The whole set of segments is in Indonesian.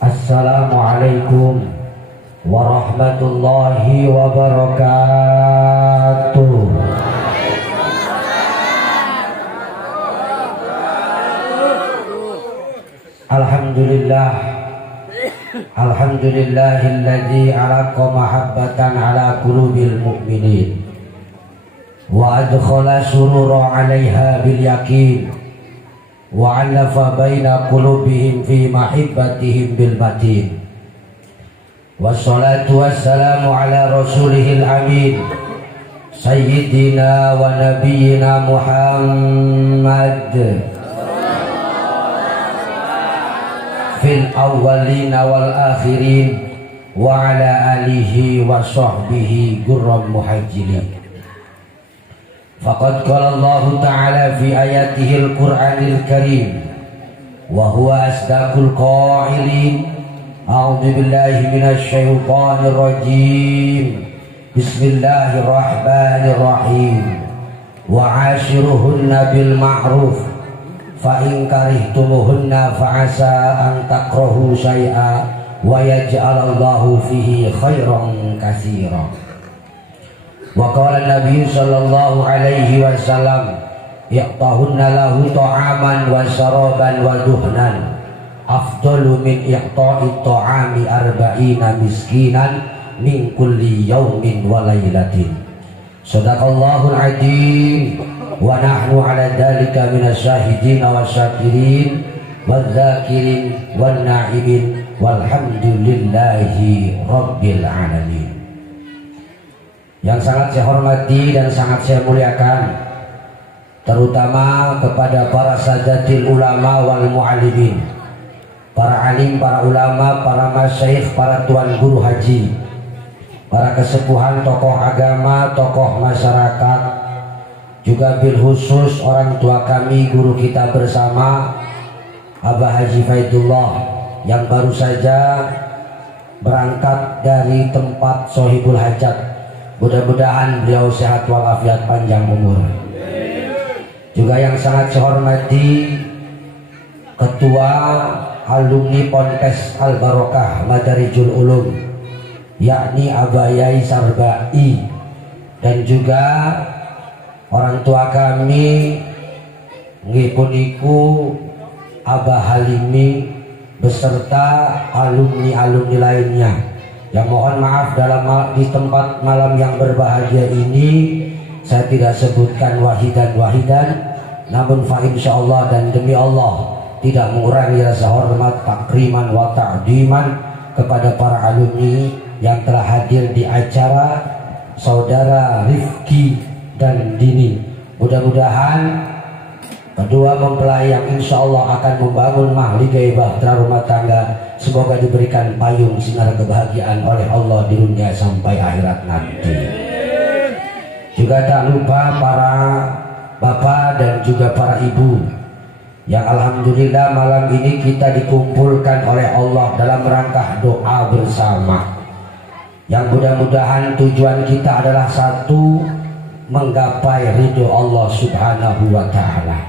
Assalamualaikum warahmatullahi wabarakatuh. Alhamdulillahilladzi alaqa mahabbatan ala qulubil mu'minin wa adkhala surura 'alaiha bil yakin wa 'alafa baina qulubihim fi mahibbatihim bil matin. Wassalatu wassalamu ala rasulihil amin sayyidina wa nabiyyina Muhammad fil awwalina wal akhirin wa ala alihi wa sahbihi gurram muhajjilin. Faqad qala Allah ta'ala fi ayatihil Qur'anil Karim wa huwa asdaqul qailin. A'udzu billahi minasy syaithanir rajim. Bismillahirrahmanirrahim. Wa 'ashiruhunna bil ma'ruf fa in karihtumuhunna fa 'asa an takrahu syai'a wa yaj'alallahu fihi khairan katsiran. Wa qala Nabi sallallahu alaihi wasallam yaqtahunna lahu ta'aman wa syaraban wa duhnan afdalu min iqta'i ta'ami arba'ina miskinan min kulli yaumin wa lailatin. Sadaqallahul adzim wa nahnu ala dzalika minasyahidin wa syakirin wadzakirin wan na'imin walhamdulillahi rabbil alamin. Yang sangat saya hormati dan sangat saya muliakan, terutama kepada para sajatil ulama wal mu'allimin, para alim, para ulama, para masyayikh, para tuan guru haji, para kesepuhan, tokoh agama, tokoh masyarakat, juga bil khusus orang tua kami, guru kita bersama Abah Haji Faidullah yang baru saja berangkat dari tempat Sohibul Hajat. Mudah-mudahan beliau sehat walafiat panjang umur. Juga yang sangat saya hormati Ketua Alumni Ponpes Al Barokah Madarijul Ulum, yakni Abah Yai Sarbai, dan juga orang tua kami ngipuniku Abah Halimi beserta alumni-alumni lainnya. Yang mohon maaf di tempat malam yang berbahagia ini saya tidak sebutkan wahidan, namun fa insyaallah dan demi Allah tidak mengurangi rasa hormat, takriman wa ta'diman kepada para alumni yang telah hadir di acara saudara Rifki dan Dini. Mudah-mudahan kedua mempelai yang insya Allah akan membangun mahligai bahtera rumah tangga, semoga diberikan payung sinar kebahagiaan oleh Allah di dunia sampai akhirat nanti. Juga tak lupa para bapak dan juga para ibu yang alhamdulillah malam ini kita dikumpulkan oleh Allah dalam rangka doa bersama, yang mudah-mudahan tujuan kita adalah satu, menggapai ridho Allah subhanahu wa ta'ala.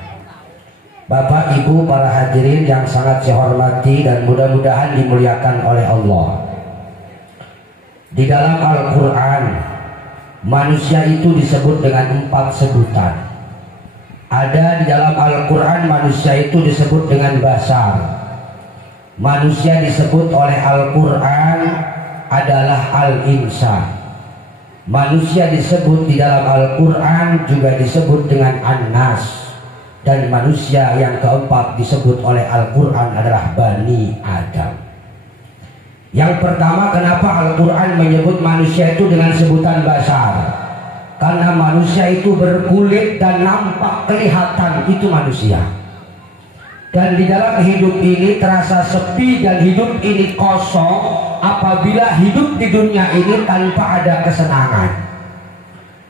Bapak, ibu, para hadirin yang sangat saya hormati dan mudah-mudahan dimuliakan oleh Allah. Di dalam Al-Quran, manusia itu disebut dengan 4 sebutan. Ada di dalam Al-Quran manusia itu disebut dengan basar. Manusia disebut oleh Al-Quran adalah al-insan. Manusia disebut di dalam Al-Quran juga disebut dengan an-nas. Dan manusia yang keempat disebut oleh Al-Quran adalah Bani Adam. Yang pertama, kenapa Al-Quran menyebut manusia itu dengan sebutan basar? Karena manusia itu berkulit dan nampak kelihatan, itu manusia. Dan di dalam hidup ini terasa sepi dan hidup ini kosong apabila hidup di dunia ini tanpa ada kesenangan.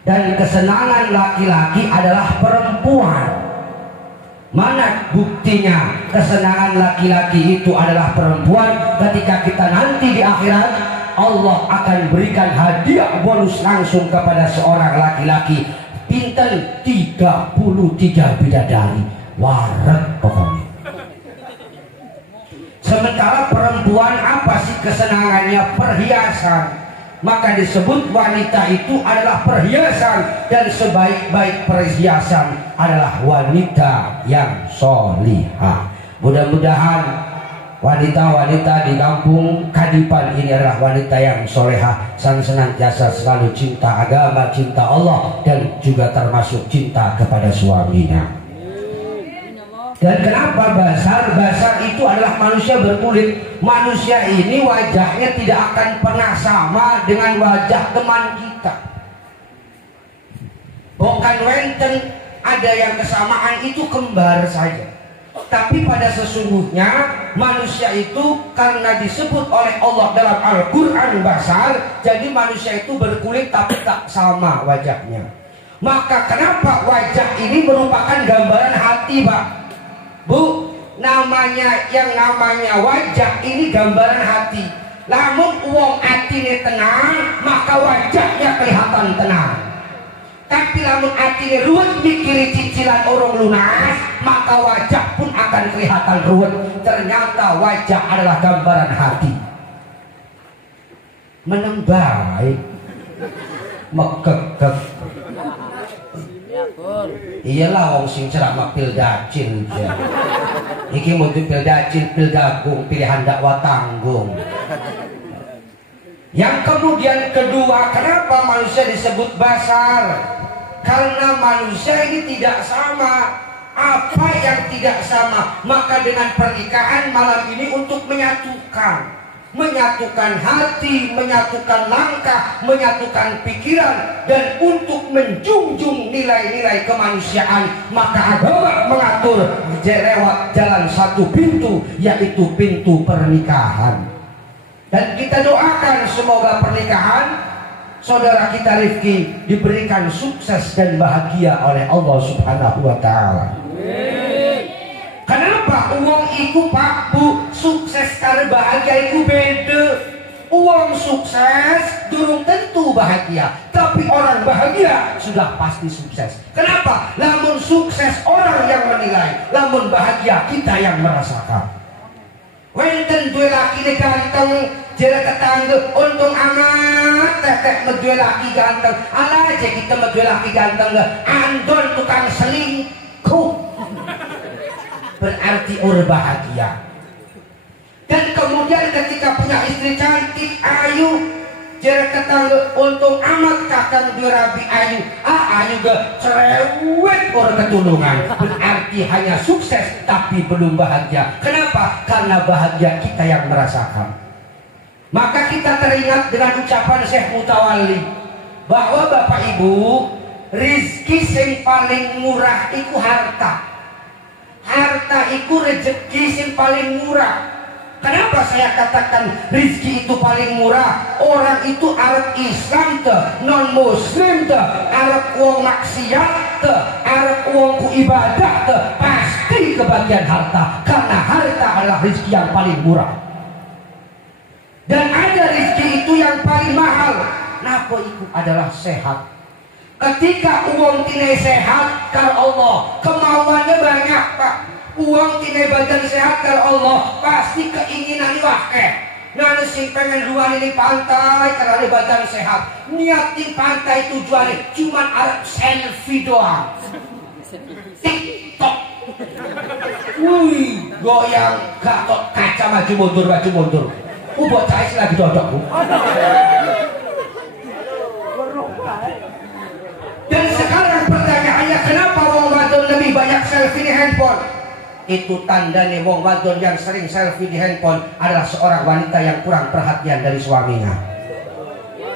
Dan kesenangan laki-laki adalah perempuan. Mana buktinya kesenangan laki-laki itu adalah perempuan? Ketika kita nanti di akhirat, Allah akan berikan hadiah bonus langsung kepada seorang laki-laki. Pinten 33 bidadari. Waret pokoknya. Sementara perempuan apa sih kesenangannya? Perhiasan. Maka disebut wanita itu adalah perhiasan, dan sebaik-baik perhiasan adalah wanita yang solihah. Mudah-mudahan wanita-wanita di kampung Kadipan ini adalah wanita yang solehah, senantiasa selalu cinta agama, cinta Allah, dan juga termasuk cinta kepada suaminya. Dan kenapa basar? Basar itu adalah manusia berkulit. Manusia ini wajahnya tidak akan pernah sama dengan wajah teman kita. Bukan wenten, ada yang kesamaan itu kembar saja. Tapi pada sesungguhnya manusia itu karena disebut oleh Allah dalam Al-Quran basar, jadi manusia itu berkulit tapi tak sama wajahnya. Maka kenapa wajah ini merupakan gambaran hati, Pak? Bu, namanya wajah ini gambaran hati. Lamun uang atine tenang, maka wajahnya kelihatan tenang. Tapi lamun atine ruwet mikiri cicilan orang lunas, maka wajah pun akan kelihatan ruwet. Ternyata wajah adalah gambaran hati. Menembai, mekekek. Iyalah wong sing ceramah pildacil ya. Iki mutu pildacil, pildagung, pilihan dakwah tanggung. Yang kemudian kedua, kenapa manusia disebut basar? Karena manusia ini tidak sama. Apa yang tidak sama? Maka dengan pernikahan malam ini untuk menyatukan hati, menyatukan langkah, menyatukan pikiran, dan untuk menjunjung nilai-nilai kemanusiaan. Maka agama mengatur lewat jalan satu pintu, yaitu pintu pernikahan. Dan kita doakan semoga pernikahan saudara kita Rifki diberikan sukses dan bahagia oleh Allah Subhanahu wa Ta'ala. Kenapa uang itu Pak Bu sukses karena bahagia itu beda? Uang sukses belum tentu bahagia, tapi orang bahagia sudah pasti sukses. Kenapa? Lamun sukses orang yang menilai, lamun bahagia kita yang merasakan. Wenten dua laki ini ganteng, jera tetangga untung amat tetek medua laki ganteng. Alah aja kita medua laki ganteng andon tukang selingkuh. Berarti orang bahagia. Dan kemudian ketika punya istri cantik, ayu, jera tetangga untung amat kakang durabi ayu. Ayu gak cerewet orang ketulungan. Berarti hanya sukses tapi belum bahagia. Kenapa? Karena bahagia kita yang merasakan. Maka kita teringat dengan ucapan Syekh Mutawalli bahwa Bapak Ibu, rizki yang paling murah itu harta. Harta itu rezeki yang paling murah. Kenapa saya katakan rizki itu paling murah? Orang itu Arab Islam te, non Muslim te, Arab uang maksiat te, Arab uang ku ibadah te, pasti kebagian harta. Karena harta adalah rizki yang paling murah. Dan ada rizki itu yang paling mahal. Napa itu adalah sehat. Ketika uang tinai sehat kalau Allah, kemauannya banyak Pak. Uang tinai badan sehat kalau Allah, pasti keinginan wakeh. Nah, sing pengen luar ini pantai karena ada badan sehat. Niatin pantai tujuannya cuman ada selfie doang. TikTok. Wih, goyang gatot kaca maju mundur. Buat saya sih lagi dodok. Dan sekarang pertanyaannya, kenapa wong wadon lebih banyak selfie di handphone? Itu tanda nih wong wadon yang sering selfie di handphone adalah seorang wanita yang kurang perhatian dari suaminya.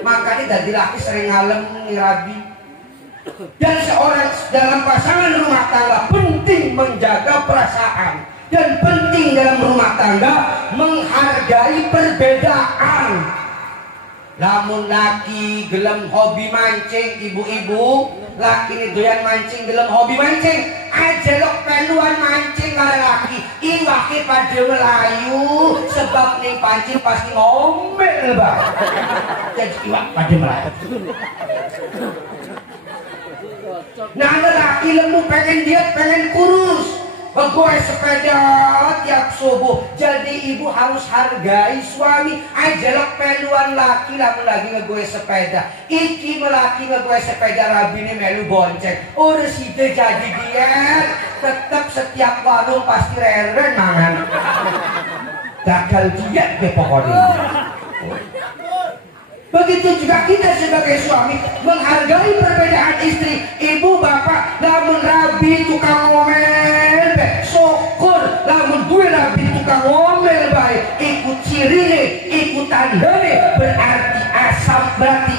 Makanya dari laki sering ngalem ngirabi. Dan seorang dalam pasangan rumah tangga penting menjaga perasaan. Dan penting dalam rumah tangga menghargai perbedaan. Lamun laki gelem hobi mancing, ibu-ibu laki ini doyan mancing gelem hobi mancing, aja lo peluan mancing karo laki iwake pada melayu sebab ning pancing pasti ngomel Mbak. Jadi iwak pada melayu. Nah laki lemu pengen diet, pengen kurus, Ngegoes sepeda tiap subuh. Jadi ibu harus hargai suami. Ajalak peluan laki lamun lagi ngegoes sepeda. Iki melaki ngegoes sepeda rabine melu bonceng. Urus ide jadi dia. Tetap setiap warung pasti reren mangan. Gagal diet deh pokoknya. Begitu juga kita sebagai suami menghargai perbedaan istri. Ibu bapak lamun rabi tukang ngomel baik, syukur lamun duwe rabi tukang ngomel baik. Ikut cirine, ikut tandane, berarti asam, berarti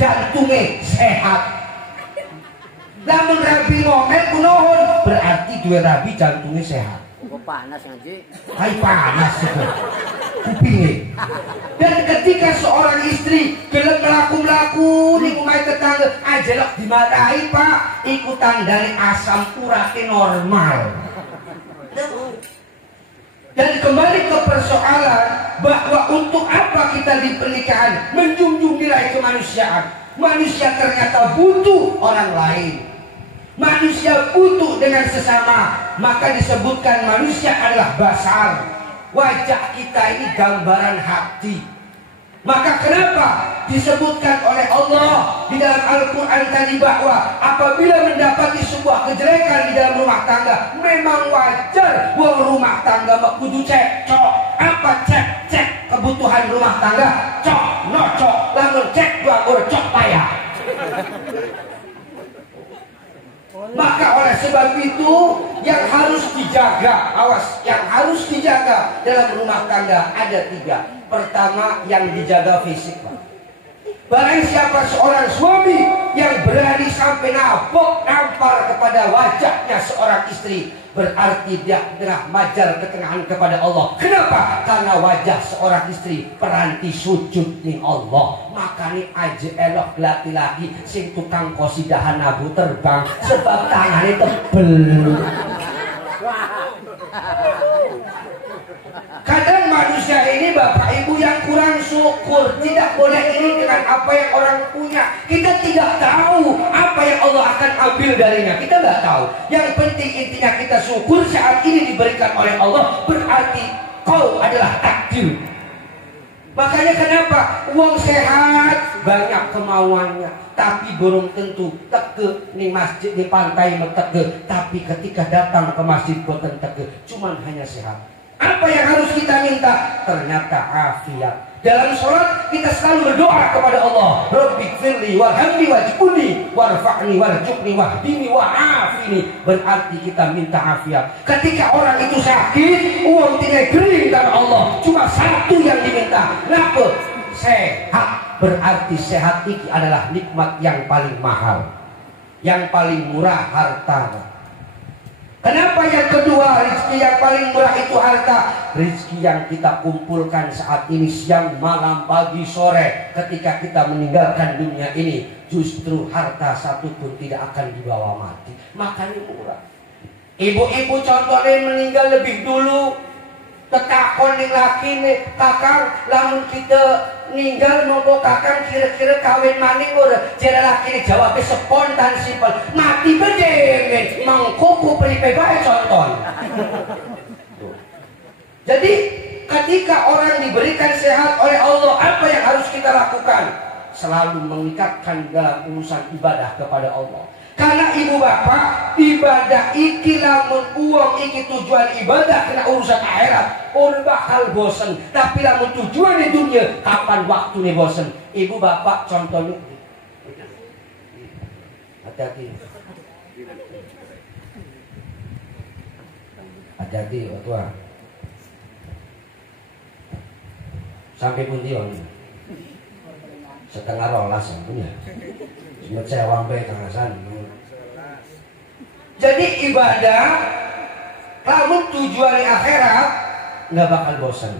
jantungnya sehat. Lamun rabi ngomel kunohon, berarti duwe rabi jantungnya sehat. Kok panas ngaji? Hai panas itu kupingnya. Dan ketika seorang istri gelem melaku-melaku ning omahe tetangga ajelok dimarahi pak, iku tandane asam urate normal. Dan kembali ke persoalan bahwa untuk apa kita di pernikahan menjunjung nilai kemanusiaan. Manusia ternyata butuh orang lain. Manusia butuh dengan sesama. Maka disebutkan manusia adalah basar. Wajah kita ini gambaran hati. Maka kenapa disebutkan oleh Allah di dalam Al-Quran tadi bahwa apabila mendapati sebuah kejelekan di dalam rumah tangga, memang wajar bahwa rumah tangga kudu cek cok. Apa cek kebutuhan rumah tangga? Cok no cok. Lalu cek dua cok payah. Maka oleh sebab itu yang harus dijaga, awas, yang harus dijaga dalam rumah tangga ada 3. Pertama, yang dijaga fisik. Barang siapa seorang suami yang berani sampai nampar kepada wajahnya seorang istri, berarti dia tengah majar ketengahan kepada Allah. Kenapa? Karena wajah seorang istri peranti sujud ning Allah. Makanya aja elok laki-laki sing tukang kosidahan abu terbang sebab tangannya tebel. Kadang manusia ini bapak ibu yang kurang syukur. Tidak boleh ini dengan apa yang orang punya. Kita tidak tahu apa yang Allah akan ambil darinya. Kita nggak tahu. Yang penting intinya kita syukur saat ini diberikan oleh Allah. Berarti kau adalah takdir. Makanya kenapa uang sehat banyak kemauannya, tapi belum tentu tege di masjid di pantai tege. Tapi ketika datang ke masjid boten tege, cuman hanya sehat. Apa yang harus kita minta? Ternyata afiat. Dalam sholat kita selalu berdoa kepada Allah. Rabbighfirli warhamni wajibuni warfa'ni warjukni wahdini wa'afini. Berarti kita minta afiat. Ketika orang itu sakit, uang tidak kering karena Allah. Cuma satu yang diminta. Kenapa? Sehat. Berarti sehat ini adalah nikmat yang paling mahal, yang paling murah harta. Kenapa yang kedua rezeki yang paling murah itu harta? Rezeki yang kita kumpulkan saat ini siang, malam, pagi, sore. Ketika kita meninggalkan dunia ini, justru harta satu pun tidak akan dibawa mati. Makanya murah. Ibu-ibu contohnya meninggal lebih dulu. Tetakon ning laki nih, kakang lamun kita ninggal monggo kakang kira-kira kawin maning ora. Jare laki nih jawabnya spontan simpel, mati bedeng mangkuku pripe bae contoh. Jadi ketika orang diberikan sehat oleh Allah, apa yang harus kita lakukan? Selalu mengikatkan dalam urusan ibadah kepada Allah. Karena ibu bapak, ibadah iki lamun uang iki tujuan ibadah kena urusan akhirat, orang bakal bosen. Tapi lamun tujuan di dunia, kapan waktu nih bosen? Ibu bapak contohnya, hati-hati, hati-hati, tua. Sampai pun dia setengah rolas yang punya. Cuma saya wampai kangasan. Jadi ibadah lamun tujuan akhirat nggak bakal bosan.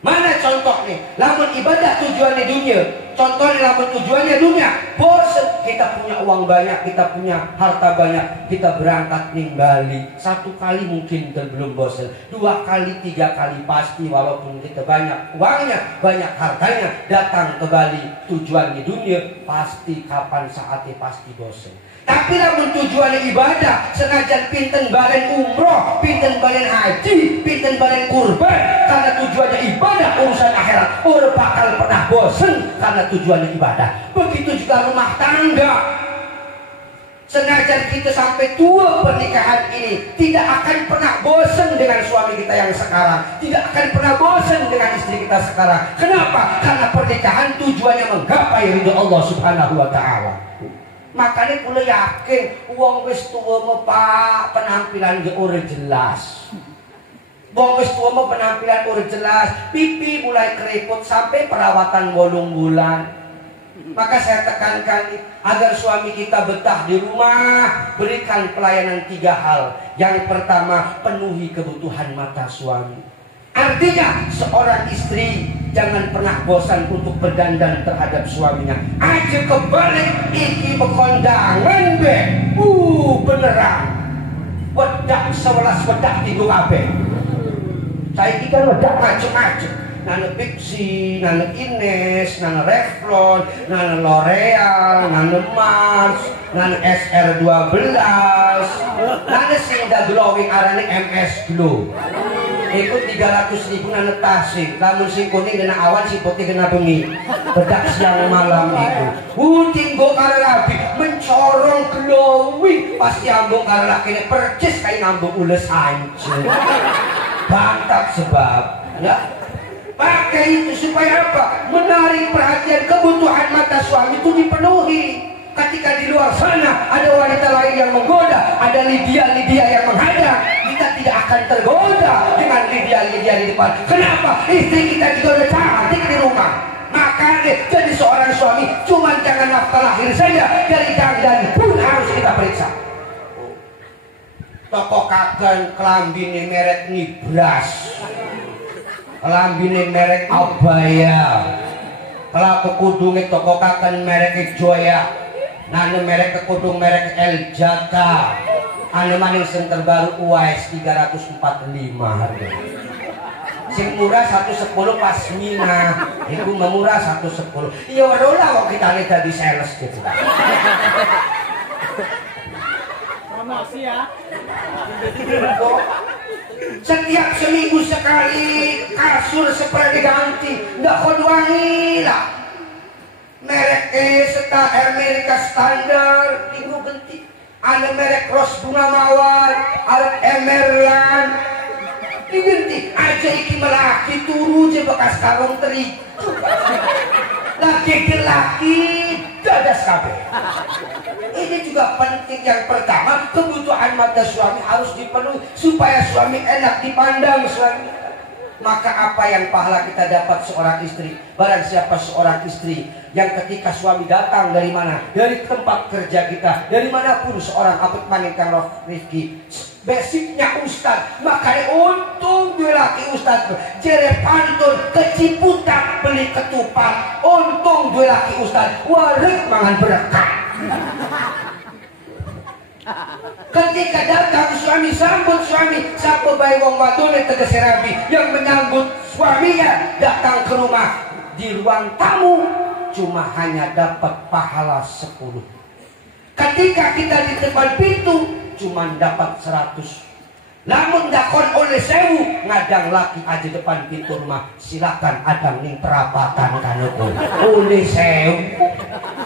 Mana contoh nih? Lamun ibadah tujuan di dunia, contohnya lamun tujuannya dunia, bosen. Kita punya uang banyak, kita punya harta banyak, kita berangkat nimbali. 1 kali mungkin belum bosen, 2 kali, 3 kali pasti. Walaupun kita banyak uangnya, banyak hartanya, datang ke Bali tujuannya dunia, pasti kapan saatnya pasti bosen. Tapi lamun tujuannya ibadah, senajan pinten balen umroh, pinten balen haji, pinten balen kurban, karena tujuannya ibadah urusan akhirat, orang bakal pernah bosen karena tujuannya ibadah. Begitu juga rumah tangga. Senajan kita sampai tua pernikahan ini, tidak akan pernah bosen dengan suami kita yang sekarang, tidak akan pernah bosen dengan istri kita sekarang. Kenapa? Karena pernikahan tujuannya menggapai ridho Allah Subhanahu wa Ta'ala. Makanya kula yakin wong wis tuwa mah Pak penampilan ge ora jelas. Wong wis tuwa mah penampilan ora jelas, pipi mulai keriput sampai perawatan 8 bulan. Maka saya tekankan agar suami kita betah di rumah, berikan pelayanan 3 hal. Yang pertama, penuhi kebutuhan mata suami. Artinya seorang istri jangan pernah bosan untuk berdandan terhadap suaminya. Aja kebalik iki bekondangan be. Beneran. Wedak 11 wedak tidur abe. Saya kan wedak macem-macem. Nana Pixi, nana Ines, nana Revlon, nana L'Oreal, nana Mars, nana SR12, nana Sinda Glowing arane MS Glow. Ikut 300.000 nana tasik, namun si kuning kena awan, si putih kena bengi. Bedak siang malam itu. Tinggo karo rabi, mencorong glowing. Pasti ambung karo laki percis kayak ngambung ules hancur. Bantap sebab, ya. Pakai itu supaya apa? Menarik perhatian, kebutuhan mata suami itu dipenuhi. Ketika di luar sana ada wanita lain yang menggoda, ada Lydia yang menghadang, kita tidak akan tergoda dengan Lydia di depan. Kenapa? Istri kita juga udah cantik di rumah. Makanya jadi seorang suami cuma jangan nafkah lahir saja, dari dandan pun harus kita periksa. Toko kaken kelambine merek Nibras, kelambine merek Abaya, kalau kekudungnya toko kaken merek Joya, nane merek kekudung merek El Jata, ane maning sing terbaru UAS 345 harga. Sing murah 110 pasmina, itu memurah 110. Iya warola kok kita nih jadi sales gitu. Promosi ya. Setiap seminggu sekali kasur spray diganti, nggak wangi lah. Merek serta Amerika standar minggu ganti. Ada merek Ros Bunga Mawar, ada Emerald diganti. Aja iki melaki turu je bekas karung teri. Laki laki dadas kabeh. Ini juga penting. Yang pertama, kebutuhan mata suami harus dipenuhi supaya suami enak dipandang suami. Maka apa yang pahala kita dapat seorang istri? Barang siapa seorang istri yang ketika suami datang dari mana? Dari tempat kerja kita, dari manapun seorang apit maning kang Rifki, basicnya ustad, makanya untung dia laki ustad jere pantun keciputak beli ketupat, untung dia laki ustad warik mangan berkah. Ketika datang suami sambut suami, siapa bayi wong wadone tegese rabi yang menyambut suaminya datang ke rumah, di ruang tamu cuma hanya dapat pahala 10. Ketika kita di depan pintu cuma dapat 100. Namun dakon oleh 1000 ngadang laki aja depan pintu rumah, silakan adang ning perapatan kanoko oleh 1000.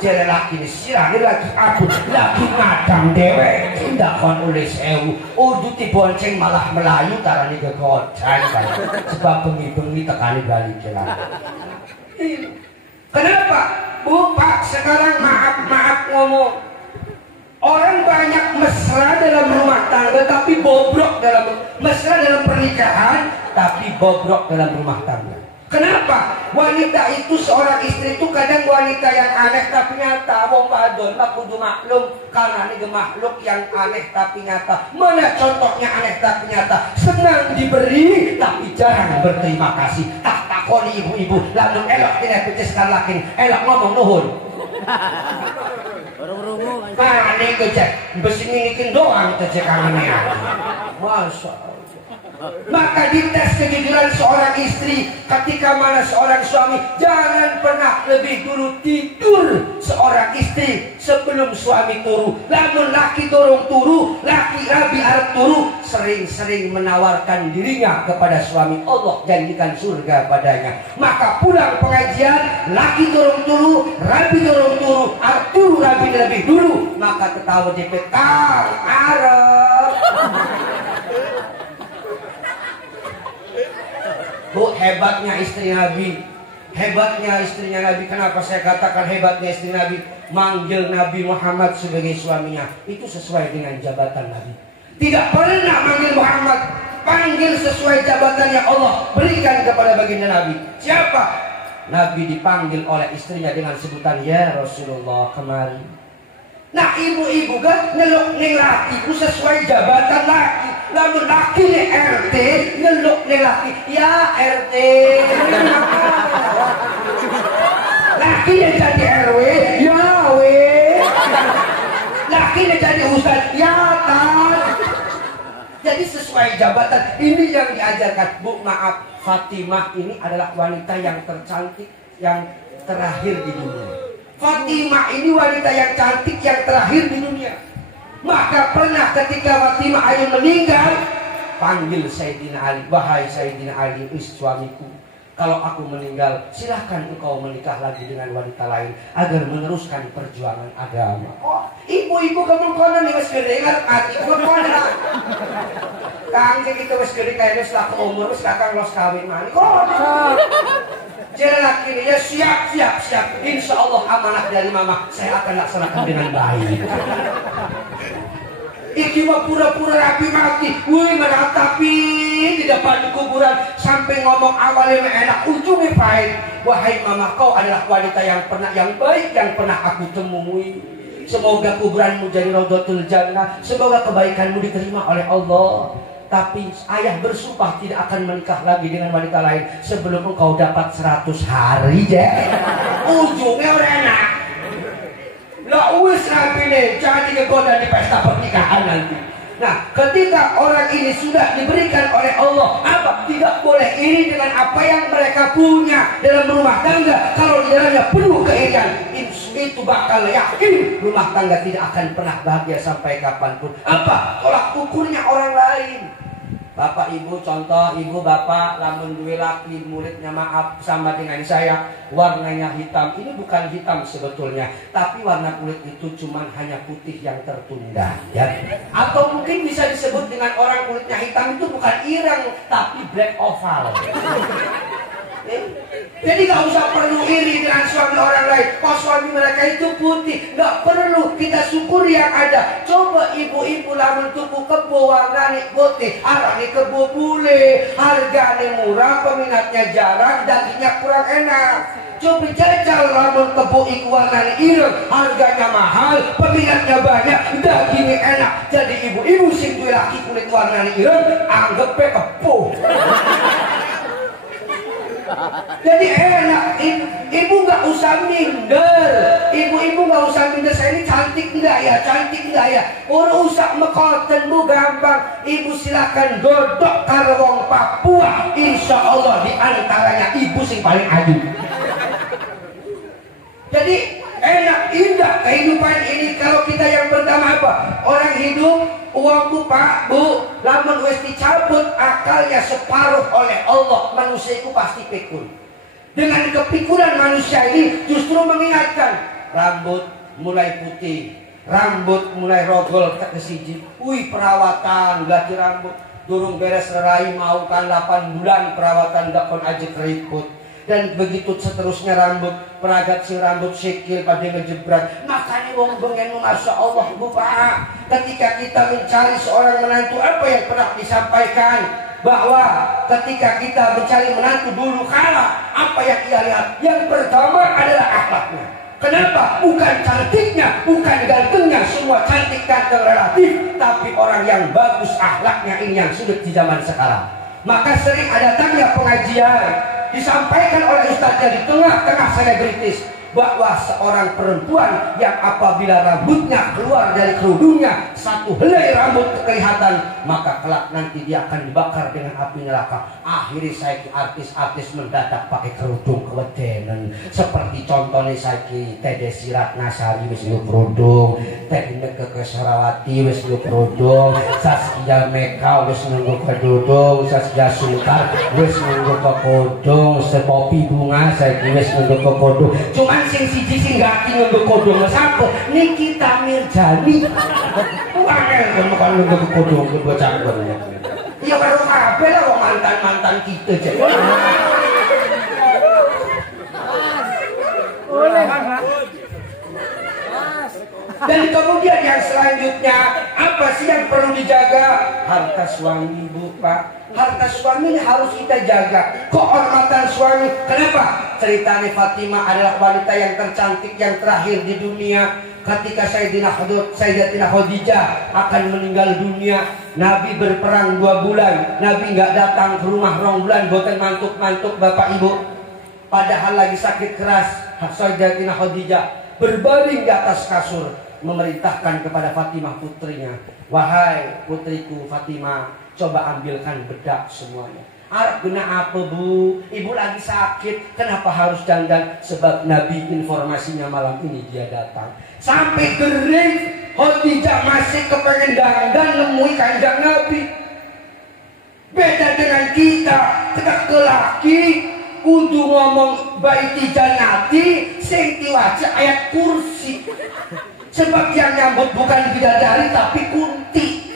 Jere laki ini sirane lagi aku lagi ngadang dewe dakon oleh 1000. Uduti bonceng malah melayu tarani gegodan kan, sebab bengi-bengi tekani balik jalan. Kenapa? Bu Pak sekarang maaf ngomong, orang banyak mesra dalam rumah tangga tapi bobrok dalam mesra dalam pernikahan tapi bobrok dalam rumah tangga. Kenapa? Wanita itu, seorang istri itu kadang wanita yang aneh tapi nyata. Wong wadon mah kudu maklum karena ini makhluk yang aneh tapi nyata. Mana contohnya aneh tapi nyata? Senang diberi tapi jarang berterima kasih. Tak takoni ibu-ibu, lalu elok tidak putuskan laki, elok ngomong nuhun. Nah, ini kecek, besi nginikin doang kecek kangennya. Masya Allah. Maka dites kejujuran seorang istri ketika mana seorang suami. Jangan pernah lebih dulu tidur seorang istri sebelum suami turu. Lamun laki dorong turu, laki rabi arep turu, sering-sering menawarkan dirinya kepada suami. Allah janjikan surga padanya. Maka pulang pengajian, laki dorong turu, rabi dorong turu, arep turu rabi lebih dulu. Maka ketawa jepet, Kang arep. Bu, hebatnya istri Nabi. Hebatnya istrinya Nabi. Kenapa saya katakan hebatnya istri Nabi? Manggil Nabi Muhammad sebagai suaminya. Itu sesuai dengan jabatan Nabi. Tidak pernah manggil Muhammad. Panggil sesuai jabatan yang Allah berikan kepada baginda Nabi. Siapa? Nabi dipanggil oleh istrinya dengan sebutan Ya Rasulullah kemari. Nah ibu-ibu kan nyeluk ning lakiku sesuai jabatan laki. Lalu laki nih RT nyeluk ning laki, ya RT. Laki yang jadi RW, ya W. Laki yang jadi ustaz, ya Tan. Jadi sesuai jabatan. Ini yang diajarkan. Bu, maaf, Fatimah ini adalah wanita yang tercantik, yang terakhir di dunia. Fatimah ini wanita yang cantik yang terakhir di dunia. Maka pernah ketika Fatimah ingin meninggal, panggil Sayyidina Ali. Wahai Sayyidina Ali, suamiku, kalau aku meninggal, silahkan engkau menikah lagi dengan wanita lain agar meneruskan perjuangan agama. Oh, ibu-ibu kamu konon nih wes gede ngarep mati, kamu konon. Kang sing itu wes gede kayaknya setelah umur wes kakang los kawin mani. Konon. Jadi laki ini ya siap. Insya Allah amanah dari mama saya akan laksanakan dengan baik. Iki mah pura-pura rapi mati. Wih meratapi di depan kuburan sampai ngomong awalnya enak ujungnya pahit. Wahai mama, kau adalah wanita yang baik yang pernah aku temui. Semoga kuburanmu jadi Raudhatul Jannah. Semoga kebaikanmu diterima oleh Allah. Tapi ayah bersumpah tidak akan menikah lagi dengan wanita lain sebelum engkau dapat 100 hari deh. Ujungnya udah enak. Lah wis rapi nih, jangan digoda di pesta pernikahan nanti. Nah, ketika orang ini sudah diberikan oleh Allah, apa? Tidak boleh iri dengan apa yang mereka punya dalam rumah tangga. Kalau di dalamnya penuh keirian, itu bakal yakin rumah tangga tidak akan pernah bahagia sampai kapanpun. Apa? Tolak ukurnya orang lain. Bapak ibu, contoh ibu bapak lamun duwe laki muridnya maaf sama dengan saya, warnanya hitam. Ini bukan hitam sebetulnya, tapi warna kulit itu cuma hanya putih yang tertunda, ya. Atau mungkin bisa disebut dengan orang kulitnya hitam itu bukan ireng, tapi black oval. Jadi gak usah perlu iri dengan suami orang lain. Kalau suami mereka itu putih, gak perlu, kita syukuri yang ada. Coba ibu-ibu lamun tuku kebo warnanya putih, arani kebo bule, harganya murah, peminatnya jarang, dagingnya kurang enak. Coba jajal lamun kebo iku warnanya ireng, harganya mahal, peminatnya banyak, dagingnya enak. Jadi ibu-ibu sing duwe laki kulit warnanya ireng, anggapnya kebo. Jadi enak, ibu nggak usah minder, ibu-ibu nggak usah minder. Saya ini cantik enggak ya, Orang usah mekoten bu gampang. Ibu silakan dodok karo wong Papua, insya Allah di antaranya ibu sing paling ayu. Jadi enak indah kehidupan ini kalau kita yang pertama apa? Orang hidup uangku pak bu, lamun wis dicabut akalnya separuh oleh Allah, manusia itu pasti pikun. Dengan kepikuran manusia ini justru mengingatkan rambut mulai putih, rambut mulai rogol kesiji. Wih perawatan ganti rambut, durung beres lerai mau kan 8 bulan perawatan gak kon aja keriput. Dan begitu seterusnya rambut peragat si rambut sikil pada ngejebrak. Makanya wong bengen masya Allah bu pak, ketika kita mencari seorang menantu apa yang pernah disampaikan? bahwa ketika kita mencari menantu dulu kala, apa yang ia lihat? Yang pertama adalah akhlaknya. Kenapa? Bukan cantiknya, bukan gantengnya, semua cantik ganteng relatif, tapi orang yang bagus akhlaknya ini yang sulit di zaman sekarang. Maka sering ada tanya pengajian, disampaikan oleh ustaznya di tengah-tengah selebritis, bahwa seorang perempuan yang apabila rambutnya keluar dari kerudungnya, satu helai rambut kelihatan, maka kelak nanti dia akan dibakar dengan api neraka. Akhirnya saiki artis-artis mendadak pakai kerudung kewedenan, seperti contohnya saiki Teh Desi Ratnasari wis nggo kerudung, Teh Inneke Koesherawati wis nggo kerudung, Zaskia Meka wis nggo kerudung, Zaskia Sultan wis nggo kerudung, Poppy Bunga saiki wis nggo kerudung. Cuma sing siji sing gak nggo kodong sapa? Nikita Mirzani. Angel kon nggo kodong bocah kon. Ya karo kabeh lah wong mantan-mantan kita jek. Dan kemudian yang selanjutnya, apa sih yang perlu dijaga? Harta suami, Bu, Pak. Harta suami ini harus kita jaga. Kehormatan suami. Kenapa? Ceritanya Fatimah adalah wanita yang tercantik yang terakhir di dunia. Ketika Sayyidatina Khadijah akan meninggal dunia, Nabi berperang 2 bulan. Nabi nggak datang ke rumah 2 bulan, boten mantuk-mantuk Bapak Ibu. Padahal lagi sakit keras, Sayyidatina Khadijah berbaring di atas kasur, memerintahkan kepada Fatimah putrinya, wahai putriku Fatimah, coba ambilkan bedak semuanya. Arab guna apa Bu? Ibu lagi sakit, kenapa harus dandan? Sebab Nabi informasinya malam ini dia datang. Sampai kering, Khadijah masih kepengen dandan nemui kanjeng Nabi. Beda dengan kita laki kudu ngomong baiti jannati sing diwaca ayat kursi. Sebab yang nyambut bukan bidadari tapi kunti.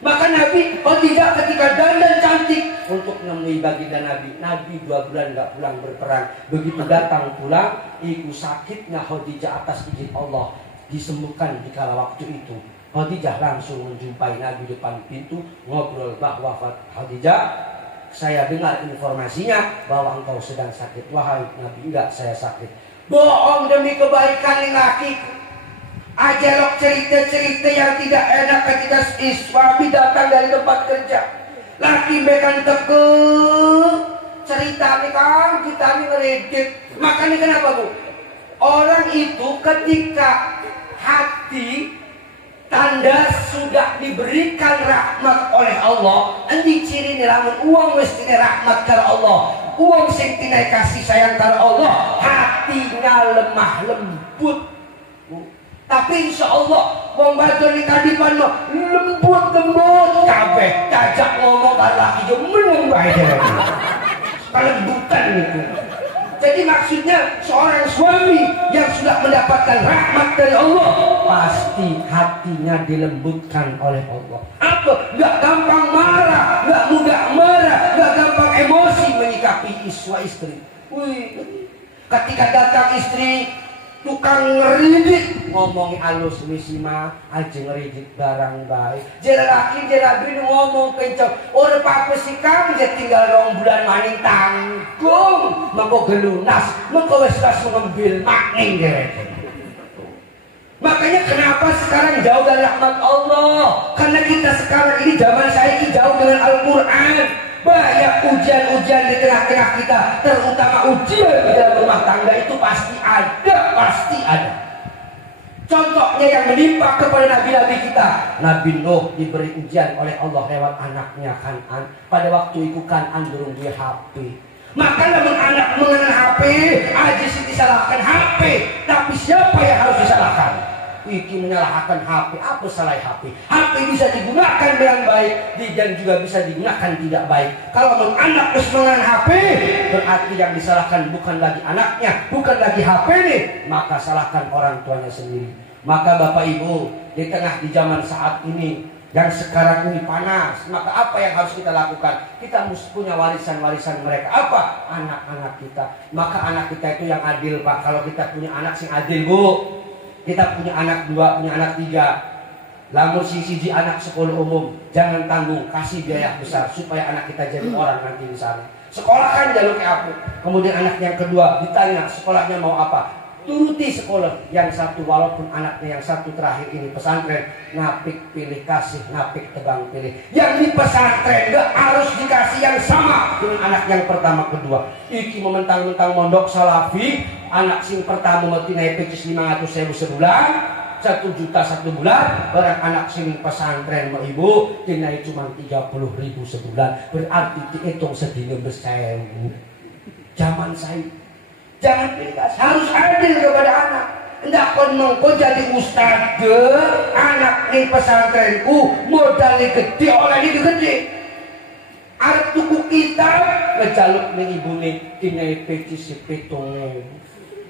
Maka Nabi Khadijah ketika dandan cantik untuk menemui baginda Nabi. Nabi 2 bulan gak pulang berperang. Begitu datang pulang, iku sakitnya Khadijah atas izin Allah disembuhkan di kala waktu itu. Khadijah langsung menjumpai Nabi depan pintu, ngobrol bahwa Khadijah, saya dengar informasinya bahwa engkau sedang sakit. Wahai Nabi, enggak, saya sakit. Bohong demi kebaikan laki. Ajarok cerita-cerita yang tidak enak ketika suami datang dari tempat kerja. Laki bekan teke cerita nih kan, kita nih ngeredit. Makanya kenapa Bu? Orang itu ketika hati tanda sudah diberikan rahmat oleh Allah, endi ciri nih lamun uang mesti rahmat karo Allah. Uang sing tinai kasih sayang karo Allah, hatinya lemah lembut. Tapi insya Allah wong badon ning kadipan lembut kabeh, tajak ngomong karo laki yo meneng bae dhewe. Kelembutan itu. Jadi maksudnya seorang suami yang sudah mendapatkan rahmat dari Allah, pasti hatinya dilembutkan oleh Allah. Apa? Gak gampang marah, gak mudah marah, gak gampang emosi menyikapi istri. Ketika datang istri tukang ngeridik, ngomong halus misima aja ngeridik barang baik. Jera laki jera bini ngomong kencang, ora apa sih kamu dia tinggal 2 bulan maning tanggung, mengko gelunas, mengko wis mengambil maning derek. Makanya kenapa sekarang jauh dari rahmat Allah? Karena kita sekarang ini zaman saya ini jauh dengan Al-Quran. Banyak ujian-ujian di tengah-tengah kita, terutama ujian di dalam rumah tangga itu pasti ada. Contohnya yang menimpa kepada nabi-nabi kita. Nabi Nuh diberi ujian oleh Allah lewat anaknya Kan'an. Pada waktu itu Kan'an durung duwe HP. Maka namun anak mengenal HP, aja sih disalahkan HP. Tapi siapa yang harus disalahkan? Iki menyalahkan HP. Apa salah HP? HP bisa digunakan dengan baik dan juga bisa digunakan tidak baik. Kalau anak terus mengenal HP, berarti yang disalahkan bukan lagi anaknya, bukan lagi HP nih, maka salahkan orang tuanya sendiri. Maka Bapak Ibu, di zaman saat ini yang sekarang ini panas, maka apa yang harus kita lakukan? Kita mesti punya warisan-warisan mereka. Apa? Anak-anak kita. Maka anak kita itu yang adil Pak. Kalau kita punya anak sing adil Bu, kita punya anak 2, punya anak 3. Lamun siji anak sekolah umum, jangan tanggung, kasih biaya besar supaya anak kita jadi orang nanti di sana. Sekolah kan jalurnya aku. Kemudian anak yang kedua ditanya sekolahnya mau apa, turuti sekolah yang satu, walaupun anaknya yang satu terakhir ini pesantren, napik pilih kasih, napik tebang pilih. Yang di pesantren gak harus dikasih yang sama dengan anak yang pertama kedua. Iki mementang-mentang mondok salafi, anak sing pertama mati naik pecis 500.000 sebulan, 1 juta 1 bulan. Barang anak sini pesantren mau ibu dinai cuma 30.000 sebulan, berarti dihitung sedina bersewu. Zaman saya jangan pilih kasih, harus adil kepada anak. Ndak kon mongko jadi ustaz anak ning pesantrenku modalnya gede oleh itu gede. Arep tuku kitab ngejaluk ning ibune dinai pecis 7.000.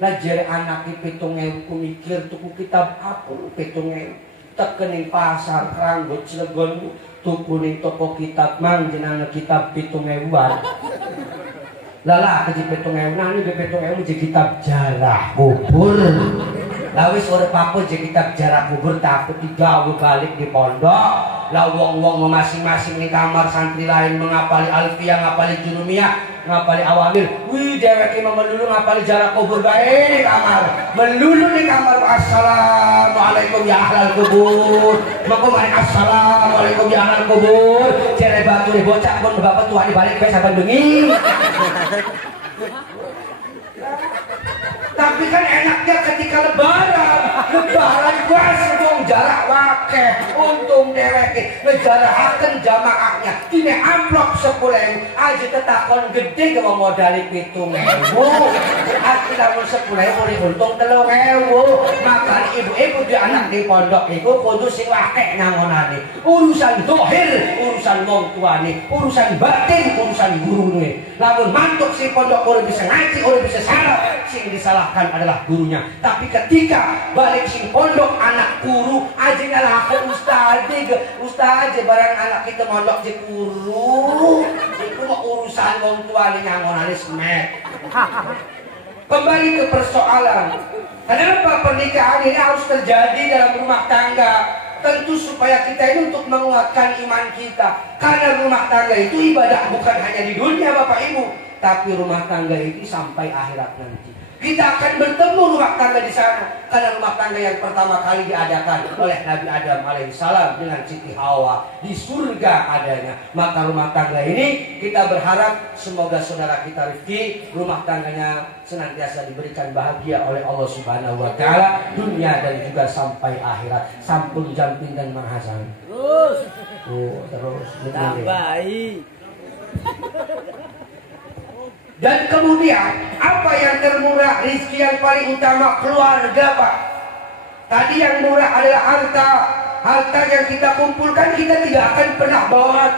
Nah jare anake 7.000 ku mikir tuku kitab apa 7.000. Tekening pasar Kranggut Cilegon tuku ning toko kitab mang jenenge kitab 7.000-an. Lala ke 7.000 nani 7.000 je kitab jarah kubur. Lah wis urip apa je kitab jarah kubur takut digawe balik di pondok. Lah wong-wong masing-masing ning kamar santri lain mengapali alfiyah, ngapali jurumiyah, ngapali awamil. Wih dheweke melulu ngapali jarah kubur bae di kamar. Melulu di kamar assalamualaikum ya ahlal kubur. Monggo mari assalamualaikum ya ahlal kubur. Jere batu di bocah pun bapak tua dibalik bae saben bengi. Tapi kan enaknya ketika lebaran kuas wong jarak wake untung dheweke ngejarahaken jamaahnya dine amplop 10.000 aja tetakon gede ke modali 7.000 berarti lamun 10.000 untung 3.000. Makanya ibu-ibu di anak di pondok itu kudu sing wake nyangonane urusan dohir, urusan wong tuane, urusan batin, urusan gurune. Lamun mantuk si pondok ora bisa ngaji, ora bisa salat, sing disalahkan adalah gurunya. Tapi ketika balik sing pondok anak guru aja nyalahkan ustaz barang anak kita mondok je guru itu mah urusan wong tuane nyangonane semet. Kembali ke persoalan, kenapa pernikahan ini harus terjadi dalam rumah tangga? Tentu supaya kita ini untuk menguatkan iman kita. Karena rumah tangga itu ibadah bukan hanya di dunia Bapak Ibu, tapi rumah tangga itu sampai akhirat nanti. Kita akan bertemu rumah tangga di sana. Karena rumah tangga yang pertama kali diadakan oleh Nabi Adam alaihissalam dengan Siti Hawa di surga adanya. Maka rumah tangga ini kita berharap semoga saudara kita Rifki rumah tangganya senantiasa diberikan bahagia oleh Allah Subhanahu wa taala dunia dan juga sampai akhirat. Sampun jampin dan Mang Hasan. Terus tambahi. Dan kemudian apa yang termurah, rizki yang paling utama keluarga Pak. Tadi yang murah adalah harta yang kita kumpulkan kita tidak akan pernah bawa.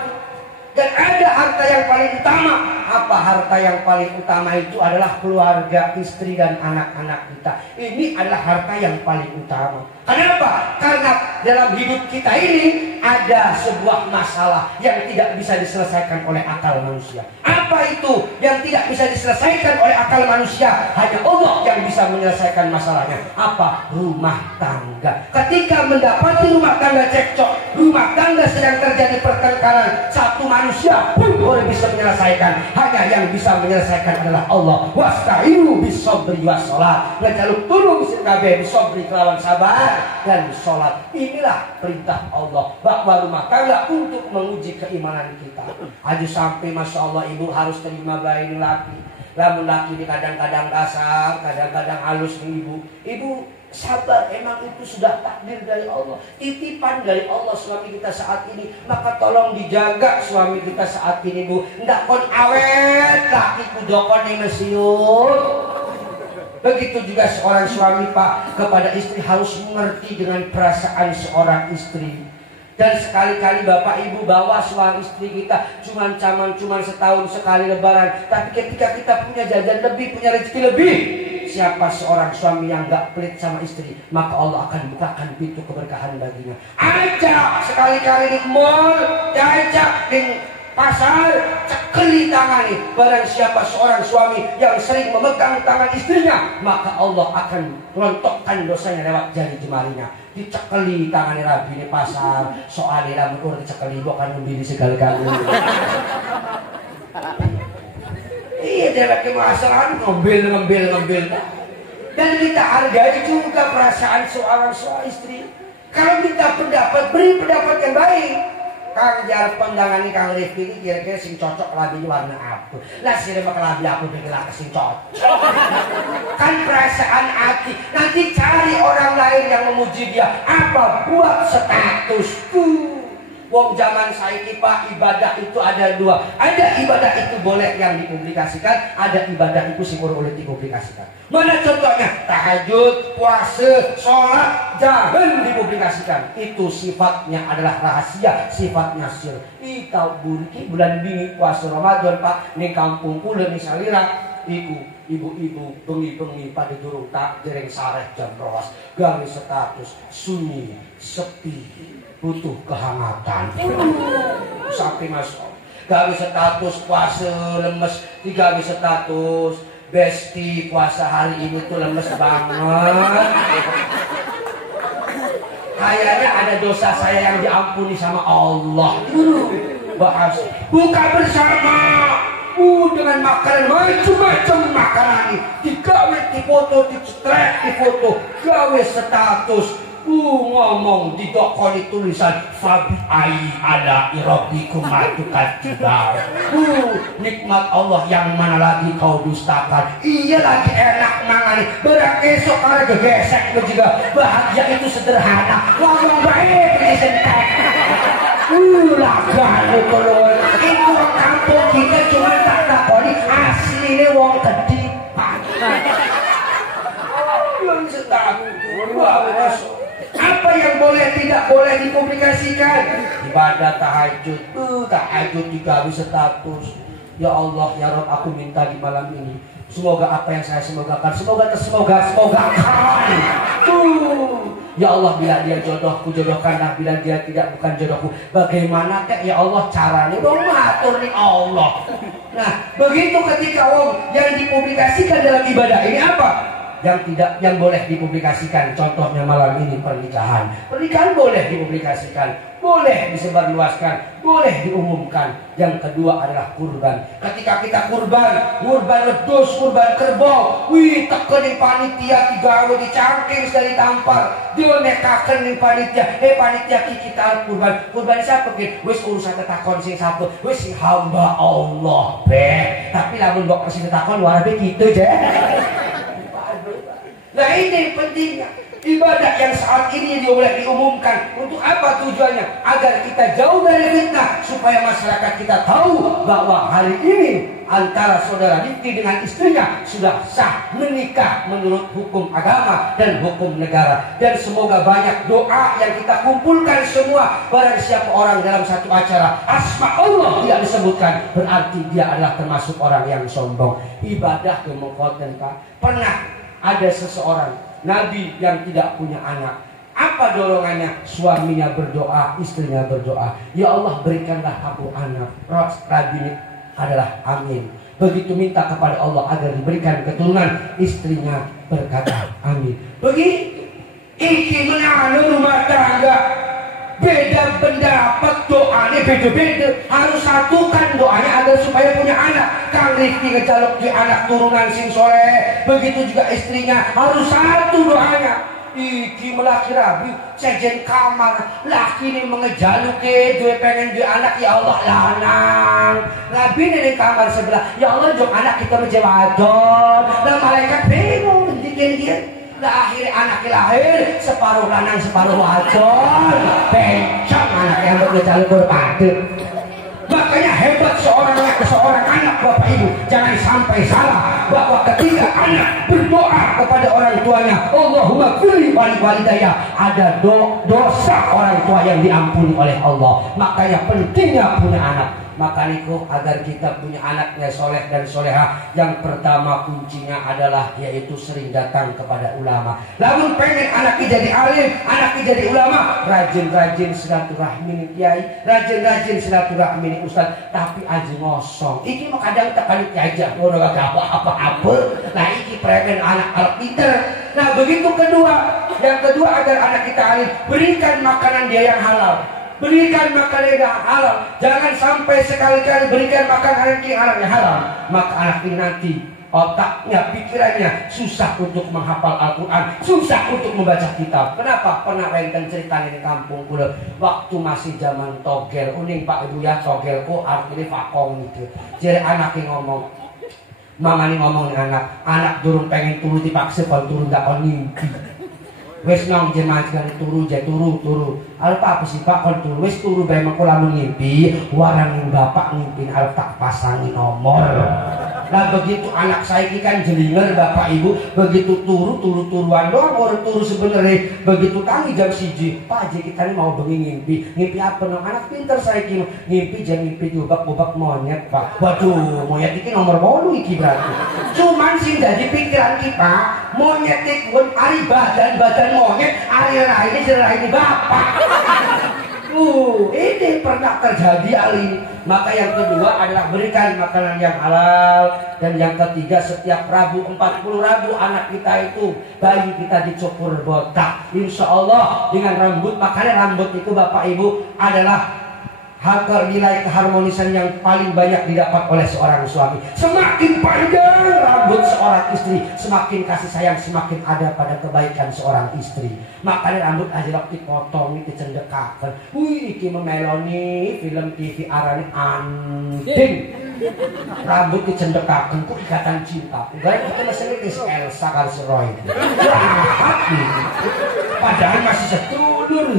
Dan ada harta yang paling utama. Apa harta yang paling utama itu adalah keluarga, istri dan anak-anak kita. Ini adalah harta yang paling utama. Kenapa? Karena dalam hidup kita ini ada sebuah masalah yang tidak bisa diselesaikan oleh akal manusia. Apa itu yang tidak bisa diselesaikan oleh akal manusia? Hanya Allah yang bisa menyelesaikan masalahnya. Apa? Rumah tangga. Ketika mendapati rumah tangga cekcok, rumah tangga sedang terjadi pertengkaran, satu manusia pun boleh bisa menyelesaikan. Hanya yang bisa menyelesaikan adalah Allah. Wasta'inu bis-sabri was-shalah. Lajaluk tulung sirkabe bis-sabri kelawan sabar dan sholat. Inilah perintah Allah bahwa rumah tangga untuk menguji keimanan kita. Aju sampai masya Allah ibu harus terima bayi laki. Lamun laki ini kadang-kadang kasar, kadang-kadang halus nih ibu. Ibu sabar, emang itu sudah takdir dari Allah, titipan dari Allah suami kita saat ini. Maka tolong dijaga suami kita saat ini bu. Ndak kon awet laki kudokon yang mesiun. Begitu juga seorang suami Pak kepada istri harus mengerti dengan perasaan seorang istri. Dan sekali-kali Bapak Ibu bawa suami istri kita cuman setahun sekali lebaran. Tapi ketika kita punya jajan lebih, punya rezeki lebih, siapa seorang suami yang gak pelit sama istri, maka Allah akan bukakan pintu keberkahan baginya. Ajak sekali-kali di mall, ajak di Pasal cekeli tangani. Barang siapa seorang suami yang sering memegang tangan istrinya, maka Allah akan rontokkan dosanya lewat jari jemarinya. Dicekeli tangani Rabi ini pasal. Soalnya lamun dicekeli bukan membeli segala kali. Iya, dia pakai masalah ngambil. Dan kita hargai juga perasaan seorang istri. Kalau minta pendapat, beri pendapat yang baik. Kang jar pendangani Kang Rifki ini kira-kira sing cocok labi warna apa? Lah sih bakal labi aku bilang sing cocok. Kan perasaan hati. Nanti cari orang lain yang memuji dia. Apa buat statusku? Wong zaman saiki Pak, ibadah itu ada dua. Ada ibadah itu boleh yang dipublikasikan, ada ibadah itu sih boleh dipublikasikan. Mana contohnya? Tahajud, puasa, sholat, jangan dipublikasikan. Itu sifatnya adalah rahasia, sifatnya sir. Kita bulan bini puasa Ramadan Pak, di kampung kula misalnya ibu-ibu bengi-bengi pada durung tak dereng sareh jam 12 gawe status sunyi sepi butuh kehangatan sampai masuk gawe status puasa lemes digawe status besti puasa hari ini tuh lemes banget kayaknya ada dosa saya yang diampuni sama Allah bahas buka bersama dengan makanan macam-macam makanan ini digawe di foto, dicetrek di foto gawe status ngomong di dokoni tulisan Fabi ai ala irobikum matukan juga nikmat Allah yang mana lagi kau dustakan iya lagi enak mangani berarti esok kali gegesek juga bahagia itu sederhana ngomong baik di sentek lagan itu loh itu kampung kita cuma tak takoni aslinya wong kedipan belum setahun apa yang boleh tidak boleh dipublikasikan ibadah tahajud tahajud digawe status ya Allah ya Rob aku minta di malam ini semoga apa yang saya semogakan semoga ya Allah bila dia jodohku jodohkanlah bila dia tidak bukan jodohku bagaimana kek ya Allah caranya dong matur nih Allah nah begitu ketika yang dipublikasikan dalam ibadah ini apa yang boleh dipublikasikan contohnya malam ini pernikahan boleh dipublikasikan boleh disebarluaskan boleh diumumkan yang kedua adalah kurban ketika kita kurban wedhus kurban kerbau wih teken panitia digawe dicangking dari tampar dilekaken ning panitia panitia kita kurban siapa kin wis urusan tetakon sing satu wis si hamba Allah tapi lamun mbok sing tetakon warabe kitu je. Nah ini pentingnya ibadah yang saat ini boleh diumumkan untuk apa tujuannya agar kita jauh dari fitnah supaya masyarakat kita tahu bahwa hari ini antara saudara Rifki dengan istrinya sudah sah menikah menurut hukum agama dan hukum negara dan semoga banyak doa yang kita kumpulkan semua barang siapa orang dalam satu acara asma Allah tidak disebutkan berarti dia adalah termasuk orang yang sombong ibadah kemukoten Pak pernah ada seseorang Nabi yang tidak punya anak. Apa dorongannya? Suaminya berdoa, istrinya berdoa. Ya Allah berikanlah aku anak. Nabi adalah amin. Begitu minta kepada Allah agar diberikan keturunan, istrinya berkata amin. Begitu. Iki menangani rumah tangga. Beda pendapat doanya beda-beda harus satukan doanya agar supaya punya anak Kang Rifki ngejaluk di anak turunan sing soleh begitu juga istrinya harus satu doanya iki melaki rabi sejen kamar laki ini mengejaluk dia pengen di anak ya Allah lanang rabi ini kamar sebelah ya Allah jom anak kita menjawab dan malaikat bingung dia nah akhirnya anaknya lahir separuh lanang separuh wadon bencong anaknya yang berkejalan berpadu makanya hebat seorang anak Bapak Ibu jangan sampai salah bahwa ketika anak berdoa kepada orang tuanya Allahumma firli walidayya ada dosa orang tua yang diampuni oleh Allah makanya pentingnya punya anak Maka niku agar kita punya anaknya soleh dan soleha, yang pertama kuncinya adalah yaitu sering datang kepada ulama. Lamun pengen anaknya jadi alim, anaknya jadi ulama, rajin-rajin silaturahmi nih kiai, rajin-rajin silaturahmi nih ustaz, tapi aja ngosong. Iki mah kadang tak kali diajak ngono gak apa-apa. Nah iki pengen anak pinter. Nah begitu kedua, yang kedua agar anak kita alim, berikan makanan dia yang halal. Berikan makanan yang halal. Jangan sampai sekali-kali berikan makanan yang halal. Maka anak ini nanti otaknya, pikirannya susah untuk menghafal Al-Quran, susah untuk membaca kitab. Kenapa? Pernah renten ceritanya di kampung kula waktu masih zaman togel. Uning Pak Ibu ya, togelku artinya fakong gitu. Jadi anaknya ngomong, mama ini ngomong dengan anak durung pengen turu dipaksa, kalau turu gak kon ngimpi. Wes nyong jemaah sekali turu. Apa sih Pak kon turu? Wes turu bae mengko lamun ngimpi, warang bapak ngimpin arep tak pasangi nomor. Nah begitu anak saya ini kan jelinger Bapak Ibu, begitu turuan doang orang turu sebenarnya. Begitu tangi jam 1, Pak Haji kita ini mau bengi ngimpi apa no? Anak pinter saya ini ngimpi jangan ngimpi bubak monyet Pak. Waduh monyet ini nomor 8 iki berarti. Cuman sih jadi pikiran kita monyet itu pun ari badan monyet, ari ini Bapak. Ini pernah terjadi Ali. Maka yang kedua adalah berikan makanan yang halal. Dan yang ketiga, setiap Rabu 40 Rabu anak kita itu, bayi kita dicukur botak. Insya Allah dengan rambut, makanya rambut itu Bapak Ibu adalah nilai keharmonisan yang paling banyak didapat oleh seorang suami. Semakin panjang rambut seorang istri, semakin kasih sayang semakin ada pada kebaikan seorang istri. Makanya rambut aja dipotong, dicendekakan. Wih, iki memeloni film TV arane anjing. Rambut dicendekakan tuh ikatan cinta. Enggak, kita masih ngetis Elsa Karseroy. Padahal masih setulur.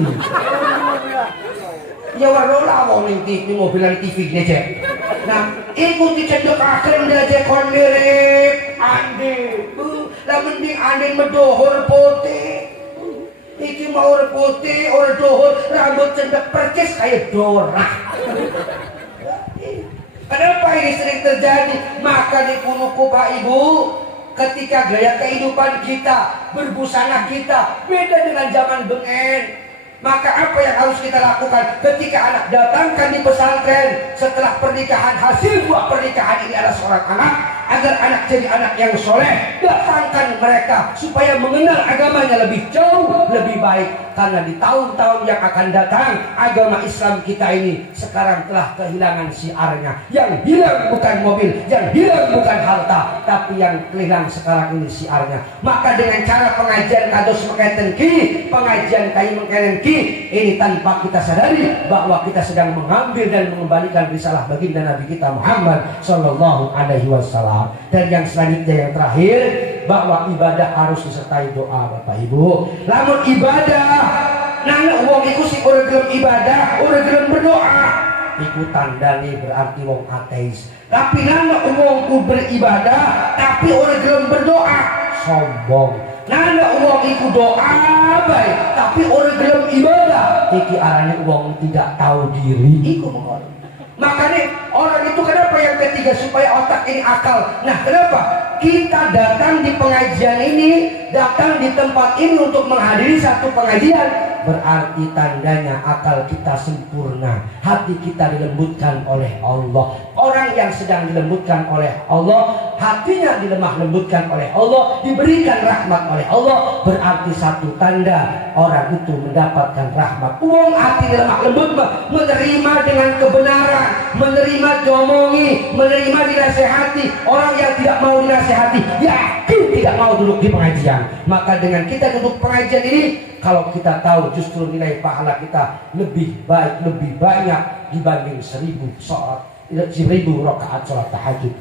Ya warola wong ning TV mobilan TV ne cek. Nah, ikuti cendek akan aja kon mirip Andi. Lah mending Andi medohor putih. Iki mau putih, ora dohor, rambut cendek percis kayak Dora. Kenapa ini sering terjadi? Maka di kunuku Pak Ibu, ketika gaya kehidupan kita, berbusana kita beda dengan zaman bengen. Maka apa yang harus kita lakukan ketika anak datangkan di pesantren setelah pernikahan, hasil buah pernikahan ini adalah seorang anak, agar anak jadi anak yang soleh, datangkan mereka supaya mengenal agamanya lebih jauh, lebih baik. Karena di tahun-tahun yang akan datang, agama Islam kita ini sekarang telah kehilangan siarnya. Yang hilang bukan mobil, yang hilang bukan harta, tapi yang hilang sekarang ini siarnya. Maka dengan cara pengajian kados mekaten ki, pengajian kai mekaten ki, ini tanpa kita sadari bahwa kita sedang mengambil dan mengembalikan risalah baginda Nabi kita Muhammad Sallallahu Alaihi Wasallam. Dan yang selanjutnya yang terakhir, bahwa ibadah harus disertai doa Bapak Ibu. Lamun ibadah, nana wong iku sing ora gelem ibadah, ora gelem berdoa, iku tandane berarti wong ateis. Tapi nana wong ku beribadah tapi ora gelem berdoa, sombong. Nana wong iku doa baik tapi ora gelem ibadah, iki arane wong tidak tahu diri. Iku monggo. Makanya orang itu kenapa yang ketiga supaya otak ini akal. Nah kenapa? Kita datang di pengajian ini, datang di tempat ini untuk menghadiri satu pengajian, berarti tandanya akal kita sempurna, hati kita dilembutkan oleh Allah. Orang yang sedang dilembutkan oleh Allah, hatinya dilemah lembutkan oleh Allah, diberikan rahmat oleh Allah, berarti satu tanda orang itu mendapatkan rahmat. Uang hati dilemah lembut, menerima dengan kebenaran, menerima diomongi, menerima dinasehati. Orang yang tidak mau dinasehati, yakin tidak mau duduk di pengajian. Maka dengan kita duduk pengajian ini, kalau kita tahu justru nilai pahala kita lebih baik, lebih banyak dibanding 1000 rakaat sholat tahajud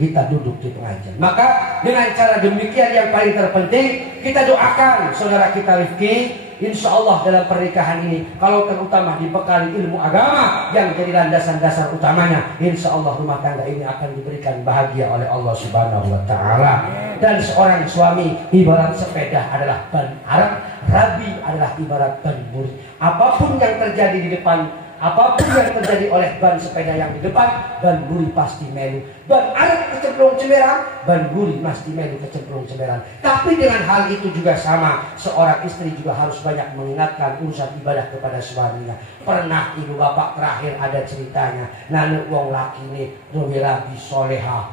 kita duduk di pengajian. Maka dengan cara demikian yang paling terpenting, kita doakan saudara kita Rifki, insya Allah dalam pernikahan ini, kalau terutama dibekali ilmu agama yang jadi landasan dasar utamanya, insya Allah rumah tangga ini akan diberikan bahagia oleh Allah Subhanahu Wa Taala. Dan seorang suami ibarat sepeda adalah ban Arab, rabi adalah ibarat ban murid. Apapun yang terjadi di depan Apapun yang terjadi oleh ban sepeda yang di depan, ban buri pasti melu. Ban arep kecemplung cemerang, ban buri pasti melu kecemplung cemerang. Tapi dengan hal itu juga sama, seorang istri juga harus banyak mengingatkan urusan ibadah kepada suaminya. Pernah ibu bapak terakhir ada ceritanya, nanu wong laki ini lagi soleha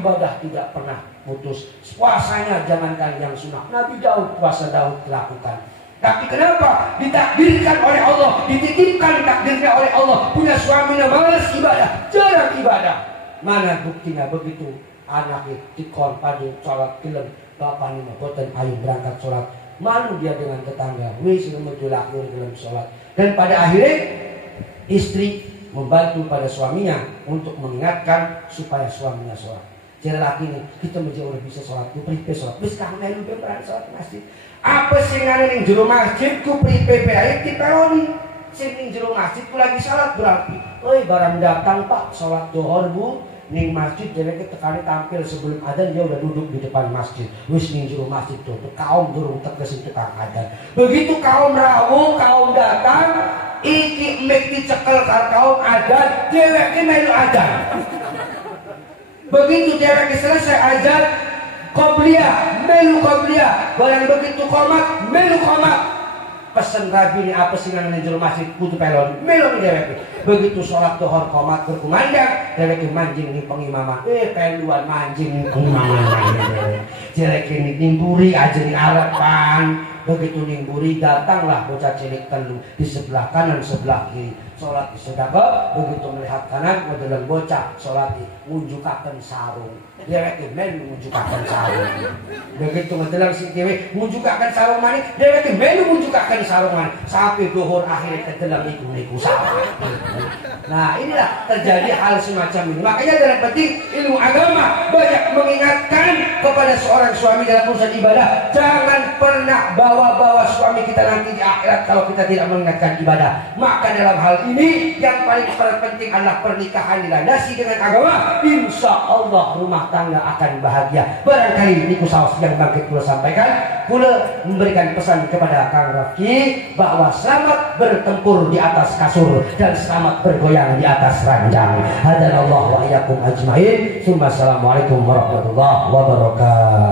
ibadah tidak pernah putus. Puasanya jangankan yang sunah, Nabi Daud puasa Daud dilakukan. Tapi kenapa ditakdirkan oleh Allah, dititipkan takdirnya oleh Allah, punya suaminya malas ibadah, jarang ibadah. Mana buktinya begitu? Anaknya dikon pada sholat film, bapak ini boten ayo berangkat sholat. Malu dia dengan tetangga, wis menuju laki dalam sholat. Dan pada akhirnya istri membantu pada suaminya untuk mengingatkan supaya suaminya sholat. Jadi laki ini kita menjauh lebih bisa sholat, ku pripe sholat, bis kamu melu berang sholat masjid. Apa sih ngane ning jero masjid ku pripe ae dipeloni. Sing ning jero masjid ku lagi salat berarti. Oi barang datang Pak salat zuhur Bu ning masjid dheweke tekane tampil sebelum adzan dia udah duduk di depan masjid. Wis ning jero masjid tuh kaum durung teke sing tukang adzan. Begitu kaum rawuh, kaum datang iki mek dicekel karo kaum adzan, dheweke melu adzan. Begitu dheweke selesai adzan Qobliyah, melu qobliyah. Barang begitu komat, melu komat. Pesen Rabi ini apa sih yang menjuru masjid kudu pelon, melu dheweke. Begitu sholat zuhur komat berkumandang, dheweke manjing ning pengimaman. Peluan manjing ning pengimaman. Dheweke nimburi aja ning arepan. Begitu nimburi datanglah bocah cilik telu di sebelah kanan sebelah kiri. Sholat di sedekah, begitu melihat kanan modelan bocah sholat di munjukaken sarung. Dheweke melu munjukaken sarung. Begitu modelan si dewe munjukaken sarung maneh, dheweke melu munjukaken sarung maneh sampai zuhur akhir kedelang niku salah. Nah, inilah terjadi hal semacam ini. Makanya dalam penting ilmu agama banyak mengingatkan kepada seorang suami dalam urusan ibadah, jangan pernah bawa-bawa suami kita nanti di akhirat kalau kita tidak mengingatkan ibadah. Maka dalam hal ini yang paling penting adalah pernikahan dilandasi dengan agama. Insya Allah rumah tangga akan bahagia. Barangkali ini kusaos yang bangkit kula sampaikan. Kula memberikan pesan kepada Kang Rafki bahwa selamat bertempur di atas kasur dan selamat bergoyang di atas ranjang. Hadanallahu wa iyyakum ajmain. Assalamualaikum warahmatullahi wabarakatuh.